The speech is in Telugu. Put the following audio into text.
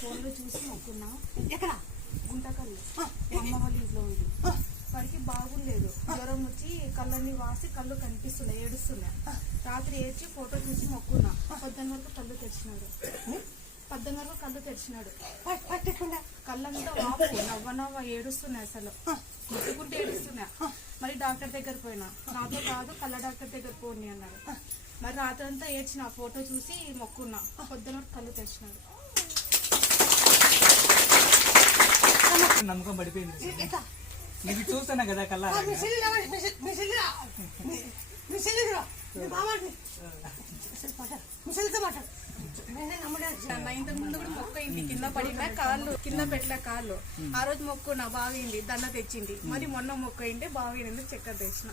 ఫోన్లో చూసి మొక్కున్నా. ఎక్కడ? గుంటకల్లు అమ్మ వాళ్ళ ఇంట్లో ఉంది. వాడికి బాగుండలేదు, జ్వరం వచ్చి కళ్ళన్నీ వాసి కళ్ళు కనిపిస్తున్నాయి, ఏడుస్తున్నాయి. రాత్రి ఏడ్చి ఫోటో చూసి మొక్కున్నా. 10 వరకు కళ్ళు తెరిచినాడు. 10 వరకు కళ్ళు తెరిచినాడు. కళ్ళంతా వాపు, నవ్వ ఏడుస్తున్నాయి, అసలు ముట్టుకుంటే ఏడుస్తున్నాయి. మరి డాక్టర్ దగ్గర పోయినా, నాతో కాదు కళ్ళ డాక్టర్ దగ్గర పోని అన్నాడు. మరి రాత్రి అంతా ఏడ్చిన ఫోటో చూసి మొక్కున్నా. 10 వరకు కళ్ళు తెరిచినాడు. నమ్మకం పడిపోయింది. ఇది చూస్తున్నా కదా కల్లా. 9 ముందు కూడా మొక్క ఇంటి కింద పడినా, కాళ్ళు కింద పెట్టలే, కాళ్ళు ఆ రోజు మొక్కున్నా బాగైంది, దండ తెచ్చింది. మరి మొన్న మొక్క అయింటే బాగైంది, చక్కెర తెచ్చిన.